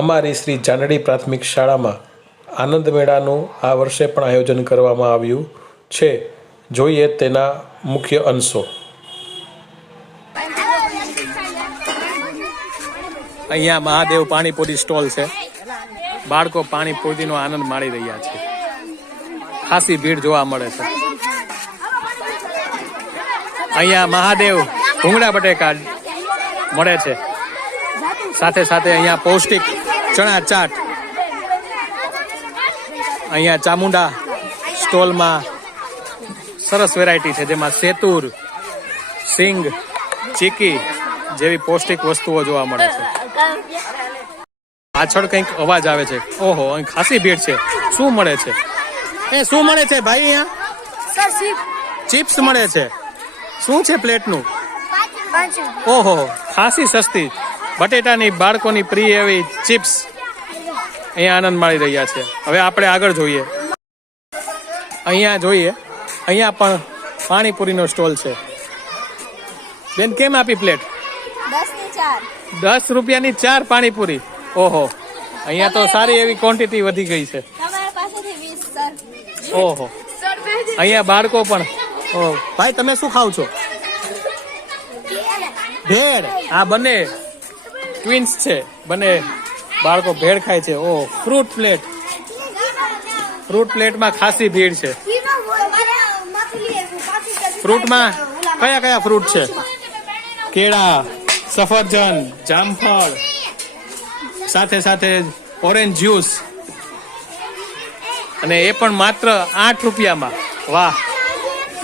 અમારી શ્રી જાનડી પ્રાથમિક શાળામાં આનંદ મેળાનું આ વર્ષે પણ આયોજન કરવામાં આવ્યું છે. જોઈએ તેના મુખ્ય અંશો. અહીંયા મહાદેવ પાણીપુરી સ્ટોલ છે. બાળકો પાણીપુરીનો આનંદ માણી રહ્યા છે. ખાસી ભીડ જોવા મળે છે. અહીંયા મહાદેવ ભૂંગળા બટેકા મળે છે. સાથે સાથે અહીંયા પૌષ્ટિક ચણા ચાટ. અહીંયા ચામુંડા સ્ટોલમાં સરસ વેરાયટી છે, જેમાં સેતુર, સિંગ, ચીકી જેવી પૌષ્ટિક વસ્તુઓ જોવા મળે છે. પાછળ કંઈક અવાજ આવે છે. ઓહો, અહીં ખાસી ભીડ છે. શું મળે છે? શું મળે છે ભાઈ? અહીંયા ચિપ્સ મળે છે. શું છે પ્લેટનું? ઓહો, ખાસી સસ્તી બટેટાની બાળકોની પ્રિય એવી ચિપ્સ અહીંયા આનંદ માણી રહ્યા છે. હવે આપણે આગળ જોઈએ. અહીંયા જોઈએ, અહીંયા પણ પાણીપુરીનો સ્ટોલ છે. બેન, કેમ આપી પ્લેટ? 10 રૂપિયાની 4 પાણીપુરી. ઓહો, અહીંયા તો સારી એવી ક્વોન્ટિટી વધી ગઈ છે. ઓહો, અહીંયા બાળકો પણ. ભાઈ, તમે શું ખાવ છો? ભેળ. આ બંને ટ્વિન્સ છે. બંને બાળકો ભેળ ખાય છે. ઓહ, ફ્રૂટ પ્લેટ. ફ્રૂટ પ્લેટમાં ખાસી ભીડ છે. ફ્રૂટમાં કયા કયા ફ્રૂટ છે? કેળા, સફરજન, જામફળ, સાથે સાથે ઓરેન્જ જ્યુસ, અને એ પણ માત્ર 8 રૂપિયામાં. વાહ!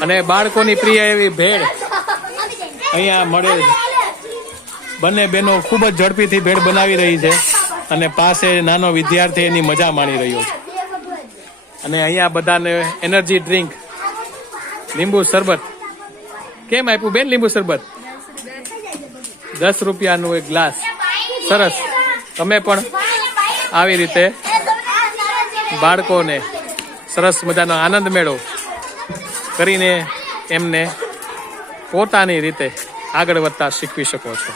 અને બાળકોની પ્રિય એવી ભેળ અહીંયા મળે છે. બંને બહેનો ખૂબ જ ઝડપીથી ભેળ બનાવી રહી છે, અને પાસે નાનો વિદ્યાર્થી એની મજા માણી રહ્યો છે. અને અહીંયા બધાને એનર્જી ડ્રિંક, લીંબુ શરબત. કેમ આપ્યું બેન લીંબુ શરબત? 10 રૂપિયાનું એક ગ્લાસ. સરસ. તમે પણ આવી રીતે બાળકોને સરસ મજાનો આનંદ મેળો કરીને એમને પોતાની રીતે આગળ વધતા શીખવી શકો છો.